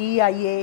EIA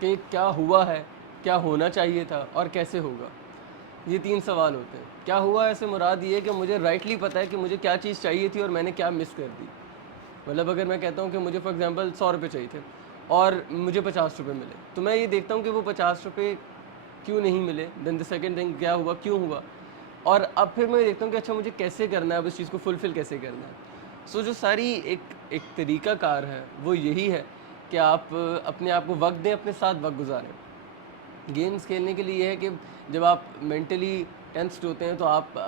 کہ کیا ہوا ہے, کیا ہونا چاہیے تھا اور کیسے ہوگا. یہ 3 سوال ہوتے ہیں. کیا ہوا ہے سے مراد یہ ہے کہ مجھے رائٹلی پتہ ہے کہ مجھے کیا چیز چاہیے تھی اور میں نے کیا مس کر دی. مطلب اگر میں کہتا ہوں کہ مجھے فار ایگزامپل 100 روپے چاہیے تھے اور مجھے 50 روپے ملے, تو میں یہ دیکھتا ہوں کہ وہ 50 روپے کیوں نہیں ملے. دین دا سیکنڈ تھنگ, کیا ہوا, کیوں ہوا, اور اب پھر میں دیکھتا ہوں کہ اچھا مجھے کیسے کرنا ہے, اب اس چیز کو فلفل کیسے کرنا ہے. سو جو ساری ایک طریقہ کار ہے وہ یہی ہے کہ آپ اپنے آپ کو وقت دیں, اپنے ساتھ وقت گزاریں. گیمز کھیلنے کے لیے یہ ہے کہ جب آپ مینٹلی ٹینسڈ ہوتے ہیں تو آپ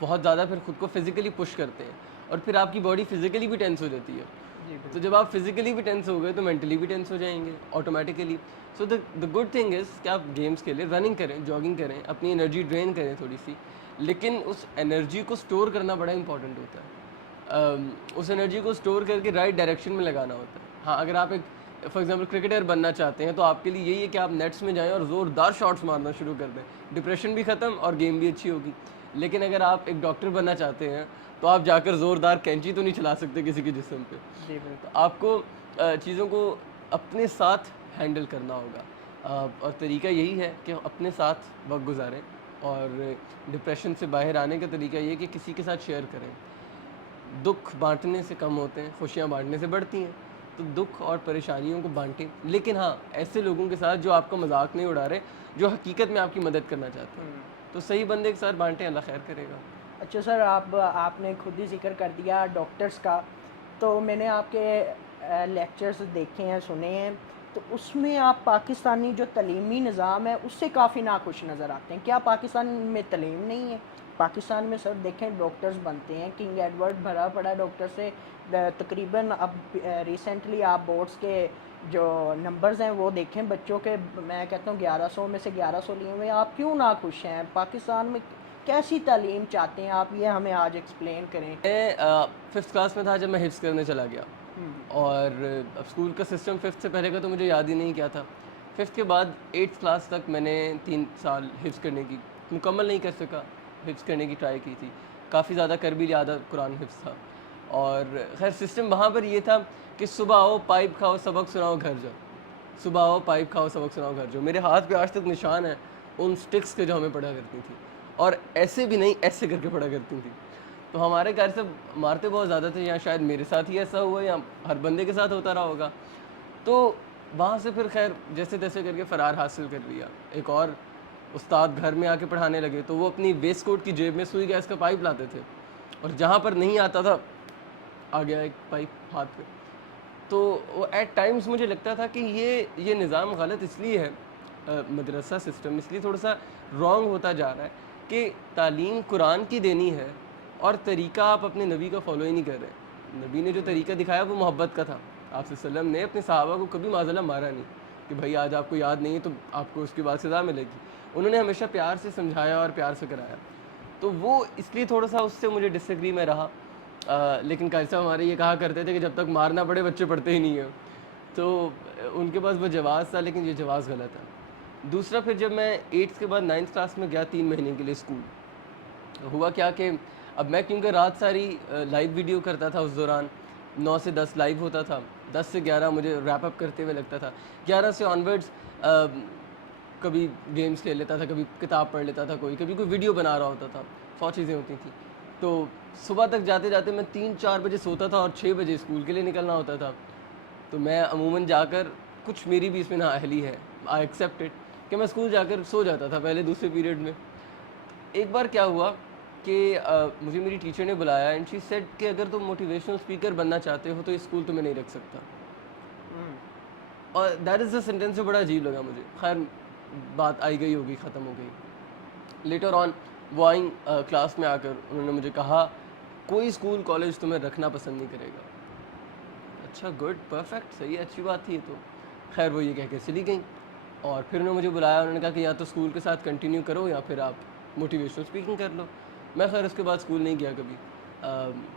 بہت زیادہ پھر خود کو فزیکلی پش کرتے ہیں, اور پھر آپ کی باڈی فزیکلی بھی ٹینس ہو جاتی ہے. تو جب آپ فزیکلی بھی ٹینس ہو گئے تو مینٹلی بھی ٹینس ہو جائیں گے automatically. So the good thing is کہ آپ گیمس کھیلیں, رننگ کریں, جاگنگ کریں, اپنی انرجی ڈرین کریں تھوڑی سی, لیکن اس انرجی کو اسٹور کرنا بڑا امپورٹنٹ ہوتا ہے. اس انرجی کو اسٹور کر کے رائٹ ڈائریکشن میں لگانا ہوتا ہے. ہاں, اگر آپ ایک فار ایگزامپل کرکٹر بننا چاہتے ہیں تو آپ کے لیے یہی ہے کہ آپ نیٹس میں جائیں اور زوردار شاٹس مارنا شروع کر دیں. ڈپریشن بھی ختم اور گیم بھی اچھی ہوگی. لیکن اگر آپ ایک ڈاکٹر بننا چاہتے ہیں تو آپ جا کر زوردار کینچی تو نہیں چلا سکتے کسی کے جسم پہ. جی بالکل. تو آپ کو چیزوں کو اپنے ساتھ ہینڈل کرنا ہوگا, اور طریقہ یہی ہے کہ اپنے ساتھ وقت گزاریں. اور ڈپریشن سے باہر آنے کا طریقہ یہ ہے کہ کسی کے ساتھ شیئر کریں. دکھ بانٹنے سے کم ہوتے ہیں, خوشیاں بانٹنے سے بڑھتی ہیں. تو دکھ اور پریشانیوں کو بانٹیں, لیکن ہاں ایسے لوگوں کے ساتھ جو آپ کا مذاق نہیں اڑا رہے, جو حقیقت میں آپ کی مدد کرنا چاہتے ہیں. تو صحیح بندے کے ساتھ بانٹیں, اللہ خیر کرے گا. اچھا سر, آپ نے خود ہی ذکر کر دیا ڈاکٹرس کا, تو میں نے آپ کے لیکچرز دیکھے ہیں, سنے ہیں, تو اس میں آپ پاکستانی جو تعلیمی نظام ہے اس سے کافی ناخوش نظر آتے ہیں. کیا پاکستان میں تعلیم نہیں ہے؟ پاکستان میں سر دیکھیں ڈاکٹرز بنتے ہیں, کنگ ایڈورڈ بھرا پڑا ڈاکٹر سے. تقریباً اب ریسنٹلی آپ بورڈز کے جو نمبرز ہیں وہ دیکھیں بچوں کے, میں کہتا ہوں 1100 میں سے 1100 لیے ہوئے. آپ کیوں ناخوش ہیں؟ پاکستان میں کیسی تعلیم چاہتے ہیں آپ, یہ ہمیں آج ایکسپلین کریں. میں 5th کلاس میں تھا جب میں حفظ کرنے چلا گیا, اور اب اسکول کا سسٹم 5th سے پہلے کا تو مجھے یاد ہی نہیں کیا تھا. 5th کے بعد 8th کلاس تک میں نے 3 سال حفظ کرنے کی, مکمل نہیں کر سکا, حفظ کرنے کی ٹرائی کی تھی, کافی زیادہ کر بھی لیا, آدھا قرآن حفظ تھا. اور خیر سسٹم وہاں پر یہ تھا کہ صبح آؤ پائپ کھاؤ سبق سناؤ گھر جاؤ, صبح آؤ پائپ کھاؤ سبق سناؤ گھر جاؤ. میرے ہاتھ پہ آج تک نشان ہے ان سٹکس کے جو ہمیں پڑھا کرتی تھی, اور ایسے بھی نہیں ایسے کر کے پڑھا کرتی تھی. تو ہمارے گھر سے مارتے بہت زیادہ تھے, یا شاید میرے ساتھ ہی ایسا ہوا یا ہر بندے کے ساتھ ہوتا رہا ہوگا. تو وہاں سے پھر خیر جیسے تیسے کر کے فرار حاصل کر لیا. ایک اور استاد گھر میں آ کے پڑھانے لگے, تو وہ اپنی ویسٹ کوٹ کی جیب میں سوئی گیس کا پائپ لاتے تھے, اور جہاں پر نہیں آتا تھا آ گیا ایک پائپ ہاتھ پہ. تو ایٹ ٹائمز مجھے لگتا تھا کہ یہ نظام غلط اس لیے ہے, مدرسہ سسٹم اس لیے تھوڑا سا رانگ ہوتا جا رہا ہے کہ تعلیم قرآن کی دینی ہے اور طریقہ آپ اپنے نبی کا فالو ہی نہیں کر رہے. نبی نے جو طریقہ دکھایا وہ محبت کا تھا. آپ صلی اللہ علیہ وسلم نے اپنے صحابہ کو کبھی معذلہ مارا نہیں کہ بھائی آج آپ کو یاد نہیں ہے تو آپ کو اس کے بعد سزا ملے گی. انہوں نے ہمیشہ پیار سے سمجھایا اور پیار سے کرایا. تو وہ اس لیے تھوڑا سا اس سے مجھے ڈس ایگری میں رہا. لیکن قاری صاحب ہمارے یہ کہا کرتے تھے کہ جب تک مارنا پڑے بچے پڑھتے ہی نہیں ہیں. تو ان کے پاس وہ جواز تھا, لیکن یہ جواز غلط ہے. دوسرا پھر جب میں 8th کے بعد 9th کلاس میں گیا 3 مہینے کے لیے اسکول, ہوا کیا کہ اب میں کیونکہ رات ساری لائیو ویڈیو کرتا تھا اس دوران, 9 سے 10 لائیو ہوتا تھا, 10 سے 11 مجھے ریپ اپ کرتے ہوئے لگتا تھا, 11 سے آنورڈز کبھی گیمز کھیل لیتا تھا, کبھی کتاب پڑھ لیتا تھا, کبھی کوئی ویڈیو بنا رہا ہوتا تھا, 100 چیزیں ہوتی تھیں. تو صبح تک جاتے جاتے میں 3-4 بجے سوتا تھا اور 6 بجے اسکول کے لیے نکلنا ہوتا تھا. تو میں عموماً جا کر, کچھ میری بھی اس میں نااہلی ہے, آئی ایکسیپٹ اٹ, کہ میں اسکول جا کر سو جاتا تھا پہلے دوسرے پیریڈ میں. ایک بار کیا ہوا کہ مجھے میری ٹیچر نے بلایا, اینڈ شی سیڈ کہ اگر تم موٹیویشنل اسپیکر بننا چاہتے ہو تو اسکول تمہیں نہیں رکھ سکتا. اور دیٹ از دا سینٹینس جو بڑا عجیب لگا مجھے. خیر بات آئی گئی ہوگی, ختم ہو گئی. لیٹر آن وہ آئیں کلاس میں آ کر انہوں نے مجھے کہا کوئی اسکول کالج تمہیں رکھنا پسند نہیں کرے گا. اچھا گڈ پرفیکٹ, صحیح ہے, اچھی بات تھی یہ تو. خیر وہ یہ کہہ کے چلی گئیں, اور پھر انہوں نے مجھے بلایا, انہوں نے کہا کہ یا تو اسکول کے ساتھ کنٹینیو کرو یا پھر آپ موٹیویشنل اسپیکنگ کر لو. میں خیر اس کے بعد اسکول نہیں گیا کبھی,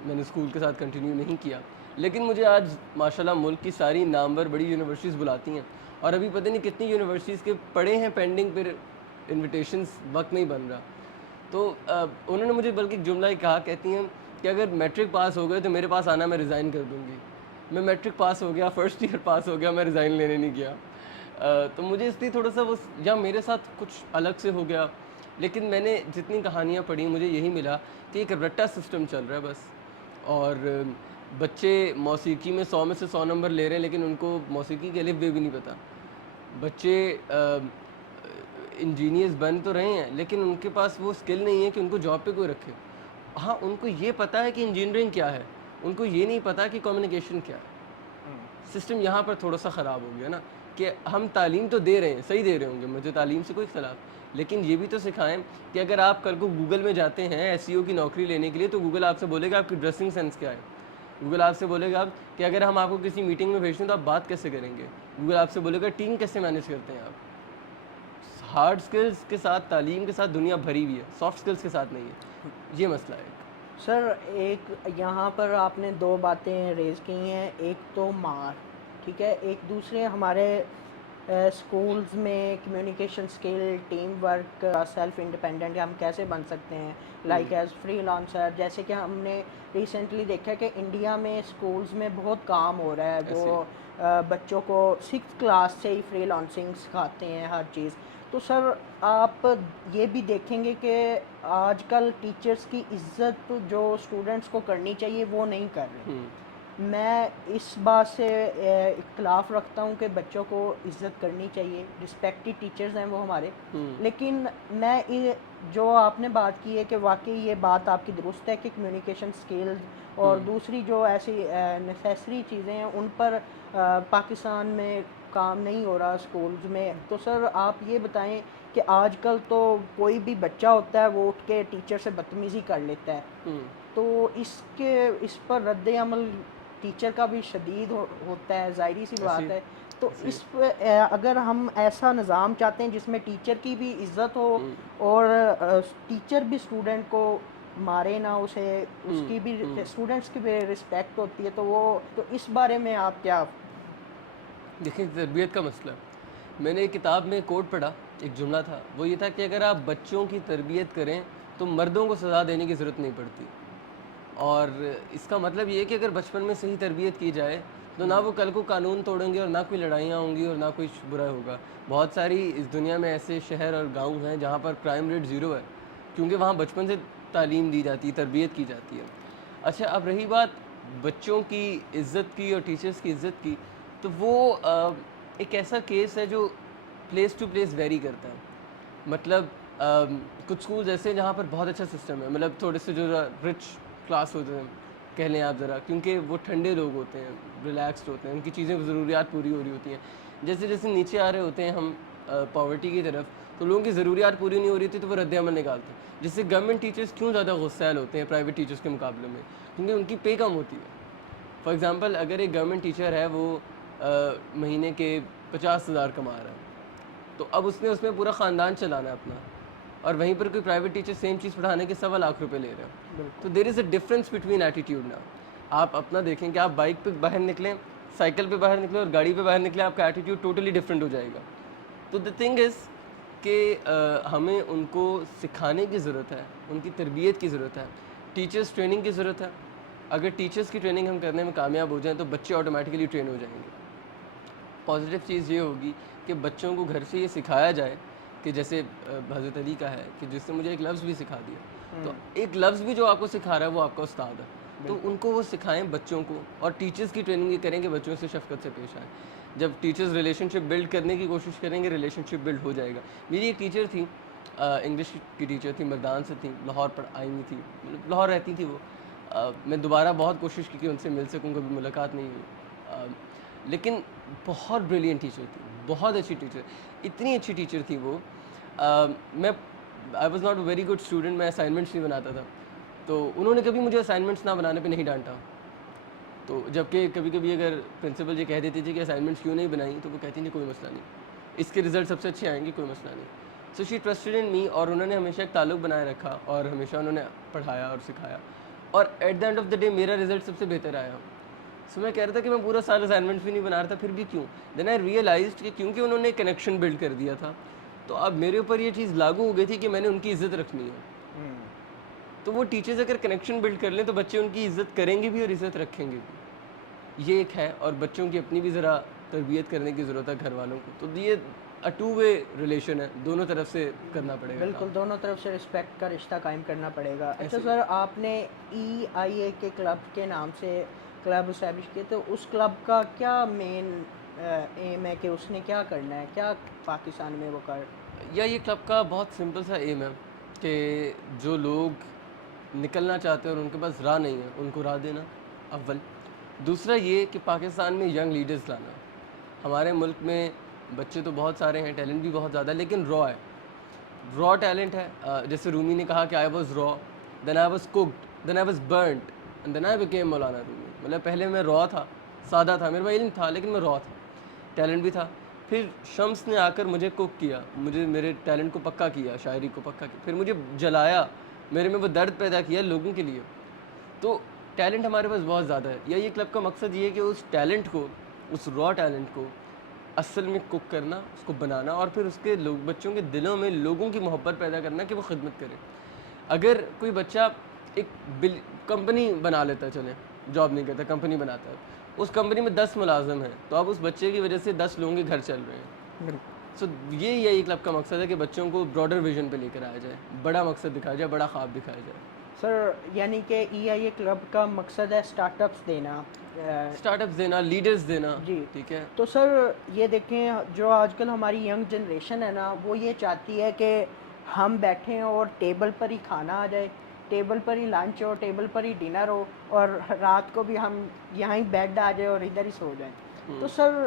میں نے اسکول کے ساتھ کنٹینیو نہیں کیا. لیکن مجھے آج ماشاءاللہ ملک کی ساری نامور بڑی یونیورسٹیز بلاتی ہیں, اور ابھی پتہ نہیں کتنی یونیورسٹیز کے پڑے ہیں پینڈنگ, پھر انویٹیشنز وقت نہیں بن رہا. تو انہوں نے مجھے بلکہ ایک جملہ کہا, کہتی ہیں کہ اگر میٹرک پاس ہو گئے تو میرے پاس آنا, میں ریزائن کر دوں گی. میں میٹرک پاس ہو گیا, فرسٹ ایئر پاس ہو گیا, میں ریزائن لینے نہیں گیا. تو مجھے اس لیے تھوڑا سا وہ یا میرے ساتھ کچھ الگ سے ہو گیا، لیکن میں نے جتنی کہانیاں پڑھی مجھے یہی ملا کہ ایک رٹا سسٹم چل رہا ہے بس. اور بچے موسیقی میں 100 میں سے 100 نمبر لے رہے ہیں لیکن ان کو موسیقی کے الف بے بھی نہیں پتہ. بچے انجینئرز بن تو رہے ہیں لیکن ان کے پاس وہ اسکل نہیں ہے کہ ان کو جاب پہ کوئی رکھے. ہاں ان کو یہ پتہ ہے کہ انجینئرنگ کیا ہے، ان کو یہ نہیں پتہ کہ کمیونیکیشن کیا ہے. سسٹم یہاں پر تھوڑا سا خراب ہو گیا نا کہ ہم تعلیم تو دے رہے ہیں، صحیح دے رہے ہوں گے، مجھے تعلیم سے کوئی اختلاف، لیکن یہ بھی تو سکھائیں کہ اگر آپ کل کو گوگل میں جاتے ہیں ایس ای او کی نوکری لینے کے لیے تو گوگل آپ سے بولے گا آپ کی ڈریسنگ سینس کیا ہے. گوگل آپ سے بولے گا کہ اگر ہم آپ کو کسی میٹنگ میں بھیجتے ہیں تو آپ بات کیسے کریں گے. گوگل آپ سے بولے گا ٹیم کیسے مینیج کرتے ہیں آپ. ہارڈ اسکلس کے ساتھ تعلیم کے ساتھ دنیا بھری ہوئی ہے، سافٹ اسکلس کے ساتھ نہیں ہے. یہ مسئلہ ہے. سر ایک یہاں پر آپ نے دو باتیں ریز کی ہیں، ایک تو مار، ٹھیک ہے، ایک دوسرے ہمارے اسکولز میں communication skill, team work, self independent ہم کیسے بن سکتے ہیں، لائک ایز فری لانسر. جیسے کہ ہم نے ریسنٹلی دیکھا کہ انڈیا میں اسکولز میں بہت کام ہو رہا ہے، وہ بچوں کو 6th کلاس سے ہی فری لانسنگ سکھاتے ہیں ہر چیز. تو سر آپ یہ بھی دیکھیں گے کہ آج کل ٹیچرز کی عزت جو اسٹوڈنٹس کو کرنی چاہیے وہ نہیں کر رہے. میں اس بات سے اختلاف رکھتا ہوں کہ بچوں کو عزت کرنی چاہیے، رسپیکٹڈ ٹیچرز ہیں وہ ہمارے، لیکن میں جو آپ نے بات کی ہے کہ واقعی یہ بات آپ کی درست ہے کہ کمیونیکیشن سکلز اور دوسری جو ایسی نیسیسری چیزیں ہیں ان پر پاکستان میں کام نہیں ہو رہا اسکولز میں. تو سر آپ یہ بتائیں کہ آج کل تو کوئی بھی بچہ ہوتا ہے وہ اٹھ کے ٹیچر سے بدتمیزی کر لیتا ہے، تو اس پر رد عمل ٹیچر کا بھی شدید ہوتا ہے، ظاہری سی بات ہے. تو اس پہ اگر ہم ایسا نظام چاہتے ہیں جس میں ٹیچر کی بھی عزت ہو اور ٹیچر بھی اسٹوڈنٹ کو مارے نہ، اسے اس کی بھی اسٹوڈنٹس کی بھی رسپیکٹ ہوتی ہے، تو اس بارے میں آپ کیا؟ دیکھیں تربیت کا مسئلہ، میں نے ایک کتاب میں کوٹ پڑھا، ایک جملہ تھا، وہ یہ تھا کہ اگر آپ بچوں کی تربیت کریں تو مردوں کو سزا دینے کی ضرورت نہیں پڑتی. اور اس کا مطلب یہ ہے کہ اگر بچپن میں صحیح تربیت کی جائے تو نہ وہ کل کو قانون توڑیں گے اور نہ کوئی لڑائیاں ہوں گی اور نہ کوئی برا ہوگا. بہت ساری اس دنیا میں ایسے شہر اور گاؤں ہیں جہاں پر کرائم ریٹ 0 ہے، کیونکہ وہاں بچپن سے تعلیم دی جاتی ہے، تربیت کی جاتی ہے. اچھا اب رہی بات بچوں کی عزت کی اور ٹیچرز کی عزت کی، تو وہ ایک ایسا کیس ہے جو پلیس ٹو پلیس ویری کرتا ہے. مطلب کچھ اسکولز ایسے ہیں جہاں پر بہت اچھا سسٹم ہے، مطلب تھوڑے سے جو رچ کلاس ہوتے ہیں کہہ لیں آپ ذرا، کیونکہ وہ ٹھنڈے لوگ ہوتے ہیں، ریلیکسڈ ہوتے ہیں، ان کی چیزیں ضروریات پوری ہو رہی ہوتی ہیں. جیسے جیسے نیچے آ رہے ہوتے ہیں ہم پاورٹی کی طرف، تو لوگوں کی ضروریات پوری نہیں ہو رہی تھی تو وہ رد عمل نکالتے ہیں. جس سے گورنمنٹ ٹیچرز کیوں زیادہ غصیل ہوتے ہیں پرائیویٹ ٹیچرز کے مقابلے میں؟ کیونکہ ان کی پے کم ہوتی ہے. فار ایگزامپل اگر ایک گورنمنٹ ٹیچر ہے وہ مہینے کے 50,000 کما رہا ہے، تو اب اس میں پورا خاندان چلانا ہے اپنا، اور وہیں پر کوئی پرائیویٹ ٹیچر سیم چیز پڑھانے کے 1.25 لاکھ روپے لے رہے ہیں. تو دیر از اے ڈفرینس بٹوین ایٹیٹیوڈ نا. آپ اپنا دیکھیں کہ آپ بائک پہ باہر نکلیں، سائیکل پہ باہر نکلیں اور گاڑی پہ باہر نکلیں، آپ کا ایٹیٹیوڈ ٹوٹلی ڈفرینٹ ہو جائے گا. تو دا تھنگ از کہ ہمیں ان کو سکھانے کی ضرورت ہے، ان کی تربیت کی ضرورت ہے، ٹیچرز ٹریننگ کی ضرورت ہے. اگر ٹیچرز کی ٹریننگ ہم کرنے میں کامیاب ہو جائیں تو بچے آٹومیٹکلی ٹرین ہو جائیں گے. پازیٹیو چیز یہ ہوگی کہ بچوں کو گھر سے یہ سکھایا جائے کہ جیسے حضرت علی کا ہے کہ جس نے مجھے ایک لفظ بھی سکھا دیا، تو ایک لفظ بھی جو آپ کو سکھا رہا ہے وہ آپ کا استاد ہے. تو ان کو وہ سکھائیں بچوں کو، اور ٹیچرز کی ٹریننگ یہ کریں کہ بچوں سے شفقت سے پیش آئیں. جب ٹیچرز ریلیشن شپ بلڈ کرنے کی کوشش کریں گے، ریلیشن شپ بلڈ ہو جائے گا. میری ایک ٹیچر تھی، انگلش کی ٹیچر تھی، مردان سے تھی، لاہور پر آئی ہوئی تھی، مطلب لاہور رہتی تھی وہ. میں دوبارہ بہت کوشش کی کہ ان سے مل سکوں، کبھی ملاقات نہیں ہوئی. لیکن بہت بریلینٹ ٹیچر تھی، بہت اچھی ٹیچر، اتنی اچھی ٹیچر تھی وہ. میں I was not a very good student, میں اسائنمنٹس نہیں بناتا تھا، تو انہوں نے کبھی مجھے اسائنمنٹس نہ بنانے پہ نہیں ڈانٹا. تو جبکہ کبھی کبھی اگر پرنسپل یہ کہہ دیتی تھی کہ اسائنمنٹس کیوں نہیں بنائیں، تو وہ کہتی تھی کوئی مسئلہ نہیں، اس کے رزلٹ سب سے اچھے آئیں گے، کوئی مسئلہ نہیں. سو شی ٹرسٹڈ ان می، اور انہوں نے ہمیشہ ایک تعلق بنائے رکھا اور ہمیشہ انہوں نے پڑھایا اور سکھایا، اور at the end of the day میرا رزلٹ سب سے بہتر آیا. سو میں کہہ رہا تھا کہ میں پورا سال اسائنمنٹس بھی نہیں بنا رہا تھا، پھر بھی کیوں؟ دین آئی ریئلائزڈ کہ کیونکہ انہوں نے کنیکشن بلڈ کر دیا تھا. تو اب میرے اوپر یہ چیز لاگو ہو گئی تھی کہ میں نے ان کی عزت رکھنی ہے. تو وہ ٹیچرز اگر کنیکشن بلڈ کر لیں تو بچے ان کی عزت کریں گے بھی اور عزت رکھیں گے بھی. یہ ایک ہے. اور بچوں کی اپنی بھی ذرا تربیت کرنے کی ضرورت ہے گھر والوں کو. تو یہ ٹو وے ریلیشن ہے, دونوں طرف سے کرنا پڑے گا. بالکل دونوں طرف سے رسپیکٹ کا رشتہ قائم کرنا پڑے گا. اچھا سر, آپ نے EIA کے کلب کے نام سے کلب اسٹیبلش کیے, تو اس کلب کا کیا مین ایم ہے کہ اس نے کیا کرنا ہے, کیا پاکستان میں وہ کر یہ کلب کا بہت سمپل سا ایم ہے کہ جو لوگ نکلنا چاہتے ہیں اور ان کے پاس راہ نہیں ہے ان کو راہ دینا اول. دوسرا یہ کہ پاکستان میں ینگ لیڈرز لانا. ہمارے ملک میں بچے تو بہت سارے ہیں, ٹیلنٹ بھی بہت زیادہ ہے, لیکن را ہے, را ٹیلنٹ ہے. جیسے رومی نے کہا کہ I was raw, then I was cooked, then I was burnt, and then I became Maulana Rumi. مطلب پہلے میں را تھا, سادہ تھا, میرے پاس علم تھا لیکن میں را تھا, ٹیلنٹ بھی تھا. پھر شمس نے آ کر مجھے کوک کیا, مجھے میرے ٹیلنٹ کو پکا کیا, شاعری کو پکا کیا, پھر مجھے جلایا, میرے میں وہ درد پیدا کیا لوگوں کے لیے. تو ٹیلنٹ ہمارے پاس بہت زیادہ ہے. یہ کلب کا مقصد یہ ہے کہ اس ٹیلنٹ کو, اس را ٹیلنٹ کو اصل میں کوک کرنا, اس کو بنانا, اور پھر اس کے بچوں کے دلوں میں لوگوں کی محبت پیدا کرنا کہ وہ خدمت کرے. اگر کوئی بچہ ایک کمپنی بنا لیتا ہے, چلے جاب نہیں کرتا, کمپنی بناتا ہے, اس کمپنی میں 10 ملازم ہیں, تو اب اس بچے کی وجہ سے 10 لوگوں کے گھر چل رہے ہیں. سو یہی کلب کا مقصد ہے کہ بچوں کو براڈر ویژن پہ لے کر آیا جائے, بڑا مقصد دکھایا جائے, بڑا خواب دکھایا جائے. سر یعنی کہ EIA کلب کا مقصد ہے اسٹارٹ اپس دینا, اسٹارٹ اپس دینا, لیڈرز دینا. جی ٹھیک ہے. تو سر یہ دیکھیں, جو آج کل ہماری ینگ جنریشن ہے نا, وہ یہ چاہتی ہے کہ ہم بیٹھیں اور ٹیبل پر ہی کھانا آ جائے, ٹیبل پر ہی لنچ ہو, ٹیبل پر ہی ڈنر ہو, اور رات کو بھی ہم یہاں ہی بیڈ آ جائے اور ادھر ہی سو جائیں. تو سر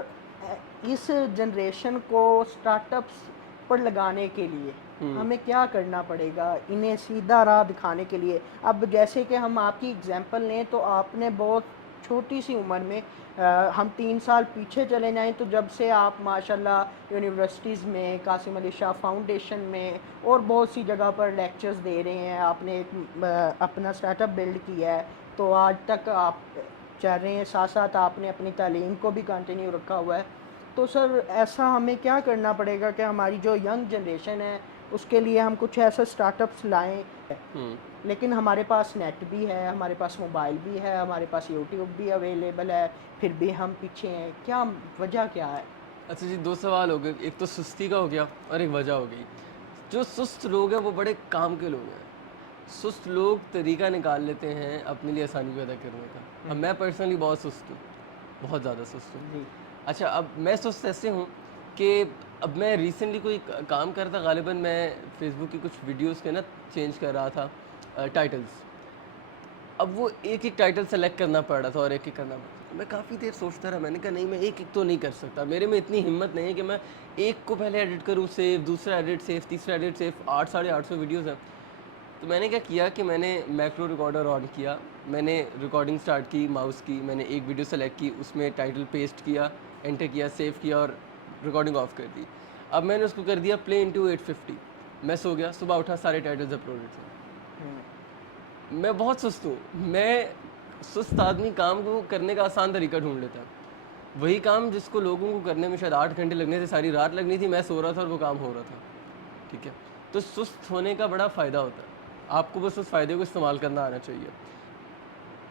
اس جنریشن کو اسٹارٹ اپس پر لگانے کے لیے ہمیں کیا کرنا پڑے گا, انہیں سیدھا راہ دکھانے کے لیے؟ اب جیسے کہ ہم آپ کی اگزامپل لیں, تو آپ نے بہت چھوٹی سی عمر میں, ہم 3 سال پیچھے چلے جائیں تو جب سے آپ ماشاءاللہ یونیورسٹیز میں, قاسم علی شاہ فاؤنڈیشن میں اور بہت سی جگہ پر لیکچرز دے رہے ہیں, آپ نے ایک اپنا اسٹارٹ اپ بلڈ کیا ہے, تو آج تک آپ چل رہے ہیں, ساتھ ساتھ آپ نے اپنی تعلیم کو بھی کنٹینیو رکھا ہوا ہے. تو سر ایسا ہمیں کیا کرنا پڑے گا کہ ہماری جو ینگ جنریشن ہے اس کے لیے ہم کچھ ایسا اسٹارٹ اپس لائیں, لیکن ہمارے پاس نیٹ بھی ہے, ہمارے پاس موبائل بھی ہے, ہمارے پاس یوٹیوب بھی اویلیبل ہے, پھر بھی ہم پیچھے ہیں, کیا وجہ کیا ہے؟ اچھا جی, 2 سوال ہو گئے. ایک تو سستی کا ہو گیا اور ایک وجہ ہو گئی. جو سست لوگ ہیں وہ بڑے کام کے لوگ ہیں. سست لوگ طریقہ نکال لیتے ہیں اپنے لیے آسانی پیدا کرنے کا. اب میں پرسنلی بہت سست ہوں, بہت زیادہ سست ہوں. اچھا, اب میں سست ایسے ہوں کہ اب میں ریسنٹلی کوئی کام کرتا, غالباً میں فیس بک کی کچھ ویڈیوز کے نا چینج کر رہا تھا ٹائٹلز. اب وہ ایک ٹائٹل سلیکٹ کرنا پڑ رہا تھا اور ایک کرنا پڑ رہا تھا. میں کافی دیر سوچتا رہا, میں نے کہا نہیں, میں ایک تو نہیں کر سکتا, میرے میں اتنی ہمت نہیں ہے کہ میں ایک کو پہلے ایڈٹ کروں, سیو, دوسرا ایڈٹ سیو, تیسرا ایڈٹ سیو. 800-850 ویڈیوز ہیں. تو میں نے کیا کیا کہ میں نے میکرو ریکارڈر آن کیا, میں نے ریکارڈنگ اسٹارٹ کی ماؤس کی, میں نے ایک ویڈیو سلیکٹ کی, اس میں ٹائٹل پیسٹ کیا, انٹر کیا, سیو کیا اور ریکارڈنگ آف کر دی. اب میں نے اس کو کر دیا پلے انٹو 850. میں سو گیا, صبح اٹھا, سارے ٹائٹلز اپلوڈڈ تھے. میں بہت سست ہوں. میں سست آدمی کام کو کرنے کا آسان طریقہ ڈھونڈ لیتا ہے. وہی کام جس کو لوگوں کو کرنے میں شاید 8 گھنٹے لگنے تھے, ساری رات لگنی تھی, میں سو رہا تھا اور وہ کام ہو رہا تھا. ٹھیک ہے. تو سست ہونے کا بڑا فائدہ ہوتا ہے, آپ کو بس اس فائدے کو استعمال کرنا آنا چاہیے.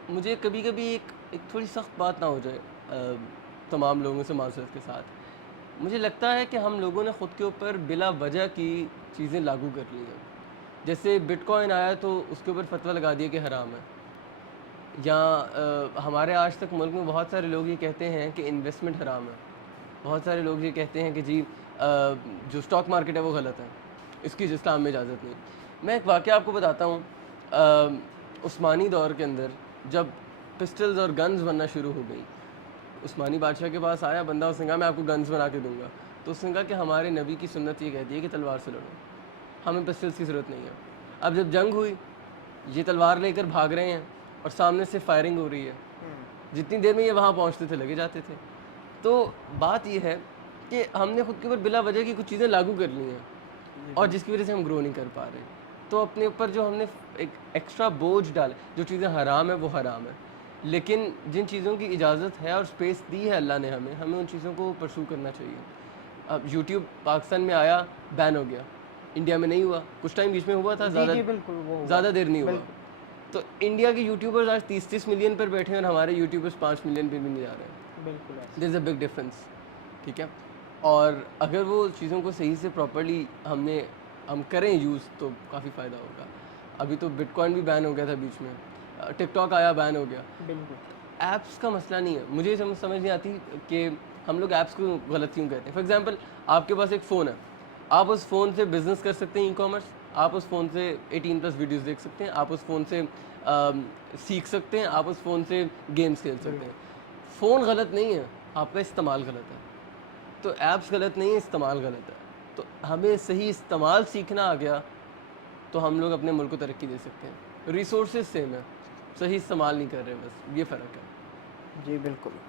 مجھے کبھی کبھی ایک تھوڑی سخت بات نہ ہو جائے تمام لوگوں سے معذرت کے ساتھ, مجھے لگتا ہے کہ ہم لوگوں نے خود کے اوپر بلا وجہ کی چیزیں لاگو کر لی ہیں. جیسے بٹ کوائن آیا تو اس کے اوپر فتویٰ لگا دیا کہ حرام ہے. یا ہمارے آج تک ملک میں بہت سارے لوگ یہ کہتے ہیں کہ انویسٹمنٹ حرام ہے. بہت سارے لوگ یہ کہتے ہیں کہ جی جو اسٹاک مارکیٹ ہے وہ غلط ہے, اس کی اسلام میں اجازت نہیں. میں ایک واقعہ آپ کو بتاتا ہوں. عثمانی دور کے اندر جب پسٹلز اور گنز بننا شروع ہو گئی, عثمانی بادشاہ کے پاس آیا بندہ, اس نے کہا میں آپ کو گنز بنا کے دوں گا. تو اس نے کہا کہ ہمارے نبی کی سنت یہ کہتی ہے کہ تلوار سے لڑو, ہمیں پسٹلز کی ضرورت نہیں ہے. اب جب جنگ ہوئی, یہ تلوار لے کر بھاگ رہے ہیں اور سامنے سے فائرنگ ہو رہی ہے, جتنی دیر میں یہ وہاں پہنچتے تھے لگے جاتے تھے. تو بات یہ ہے کہ ہم نے خود کے اوپر بلا وجہ کی کچھ چیزیں لاگو کر لی ہیں اور جس کی وجہ سے ہم گرو نہیں کر پا رہے. تو اپنے اوپر جو ہم نے ایک ایکسٹرا بوجھ ڈالے, جو چیزیں حرام ہیں وہ حرام ہے, لیکن جن چیزوں کی اجازت ہے اور اسپیس دی ہے اللہ نے ہمیں ان چیزوں کو پرسو کرنا چاہیے. اب یوٹیوب پاکستان میں آیا, بین ہو گیا, انڈیا میں نہیں ہوا, کچھ ٹائم بیچ میں ہوا تھا, زیادہ دیر نہیں ہوا. تو انڈیا کے یوٹیوبرز آج 30 ملین پر بیٹھے ہیں اور ہمارے یوٹیوبرز 5 ملین پہ بھی نہیں جا رہے ہیں. دیر از اے بگ ڈفرینس. ٹھیک ہے. اور اگر وہ چیزوں کو صحیح سے پراپرلی ہم کریں یوز تو کافی فائدہ ہوگا. ابھی تو بٹ کوائن بھی بین ہو گیا تھا بیچ میں, ٹک ٹاک آیا بین ہو گیا. بالکل. ایپس کا مسئلہ نہیں ہے, مجھے سمجھ نہیں آتی کہ ہم لوگ ایپس کو غلط کیوں کہتے ہیں. فار ایگزامپل آپ کے پاس ایک فون ہے, آپ اس فون سے بزنس کر سکتے ہیں, ای کامرس, آپ اس فون سے 18+ ویڈیوز دیکھ سکتے ہیں, آپ اس فون سے سیکھ سکتے ہیں, آپ اس فون سے گیمس کھیل سکتے ہیں. فون غلط نہیں ہے, آپ کا استعمال غلط ہے. تو ایپس غلط نہیں ہے, استعمال غلط ہے. تو ہمیں صحیح استعمال سیکھنا آ گیا تو ہم لوگ اپنے ملک کو ترقی دے سکتے ہیں. ریسورسز سیم ہے, صحیح استعمال نہیں کر رہے, بس یہ فرق ہے. جی بالکل.